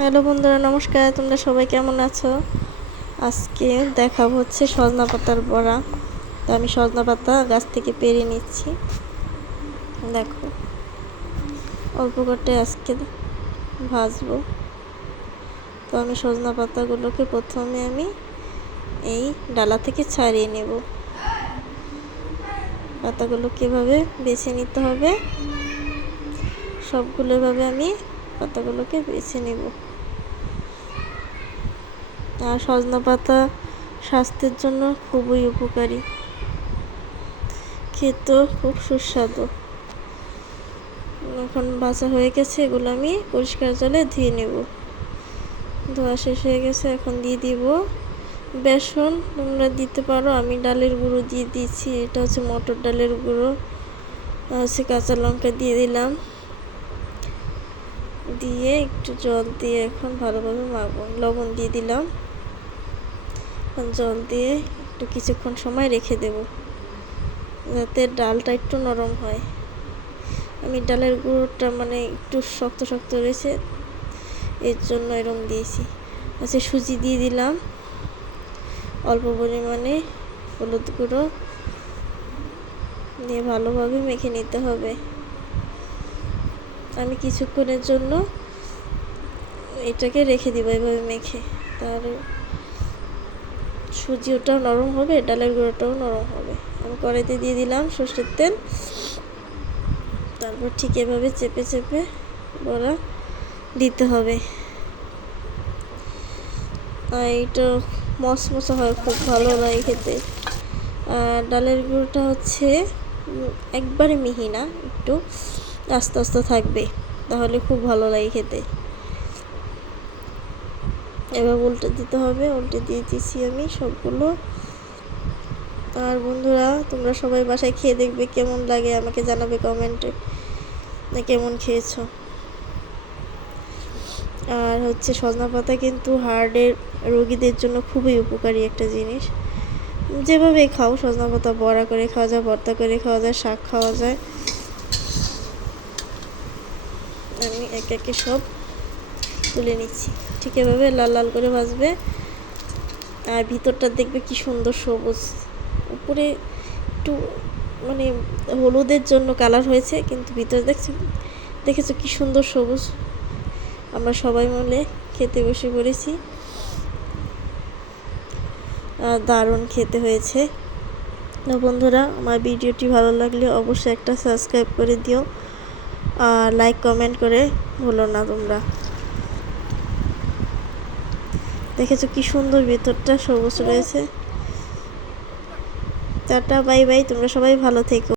Hello বন্ধুরা, নমস্কার। তোমরা সবাই কেমন আছো? আজকে দেখাবো হচ্ছে সজনা পাতার বড়া। তো আমি সজনা পাতা গাছ থেকে পেড়ে নিচ্ছি। দেখো, অল্প করে আজকে ভাজবো। তো আমি সজনা পাতাগুলোকে প্রথমে এই ডালা থেকে ছাড়িয়ে নেব। পাতাগুলো কীভাবে বেছে নিতে হবে সবগুলো ভাবে আমি পাতাগুলোকে বেছে নেব। আর সজনা পাতা স্বাস্থ্যের জন্য খুবই উপকারী, খেতেও খুব সুস্বাদু। এখন বাছা হয়ে গেছে, এগুলো আমি পরিষ্কার জলে ধুয়ে নেব। ধোয়া শেষ হয়ে গেছে, এখন দিয়ে দিব বেসন। তোমরা দিতে পারো, আমি ডালের গুঁড়ো দিয়ে দিচ্ছি। এটা হচ্ছে মটর ডালের গুঁড়ো। হচ্ছে কাঁচা লঙ্কা দিয়ে দিলাম, দিয়ে একটু জল দিয়ে এখন ভালোভাবে মাখবো। লবণ দিয়ে দিলাম, জল দিয়ে একটু কিছুক্ষণ সময় রেখে দেব যাতে ডালটা একটু নরম হয়। আমি ডালের গুঁড়োটা একটু শক্ত শক্ত রয়েছে, এর জন্য এরকম দিয়েছি। আচ্ছা, সুজি দিয়ে দিলাম, অল্প পরিমাণে হলুদ গুঁড়ো দিয়ে ভালোভাবে মেখে নিতে হবে। আমি কিছুক্ষণের জন্য এটাকে রেখে দিব এভাবে মেখে। তাহলে সুজিটাও নরম হবে, ডালের গুঁড়োটাও নরম হবে। আমি কড়াইতে দিয়ে দিলাম সর্ষের তেল। তারপর ঠিক এভাবে চেপে চেপে বড়া দিতে হবে। আর এইটা মশমশা হয়, খুব ভালো লাগে খেতে। আর ডালের গুঁড়োটা হচ্ছে একবারে মিহি না, একটু আস্তে আস্তে থাকবে, তাহলে খুব ভালো লাগে খেতে। এবার উল্টে দিতে হবে। উল্টে দিয়ে দিচ্ছি আমি সবগুলো। আর বন্ধুরা, তোমরা সবাই বাসায় খেয়ে দেখবে কেমন লাগে, আমাকে জানাবে কমেন্টে কেমন খেয়েছো। আর হচ্ছে সজনা পাতা কিন্তু হার্টের রোগীদের জন্য খুবই উপকারী একটা জিনিস। যেভাবে খাও, সজনা পাতা বড়া করে খাওয়া যায়, ভর্তা করে খাওয়া যায়, শাক খাওয়া যায়। আমি একে একে সব তুলে নিচ্ছি। ঠিক এভাবে লাল লাল করে ভাজবে। আর ভিতরটা দেখবে কি সুন্দর সবুজ, উপরে একটু হলুদের জন্য কালার হয়েছে, কিন্তু ভিতরে দেখেছো কি সুন্দর সবুজ। আমরা সবাই মিলে খেতে বসে পড়েছি, দারুণ খেতে হয়েছে। তো বন্ধুরা, আমার ভিডিওটি ভালো লাগলে অবশ্যই একটা সাবস্ক্রাইব করে দিও, আর লাইক কমেন্ট করে ভুলো না তোমরা। দেখেছো কি সুন্দর ভিতরটা সবুজ রয়েছে। টাটা, বাই বাই, তোমরা সবাই ভালো থেকো।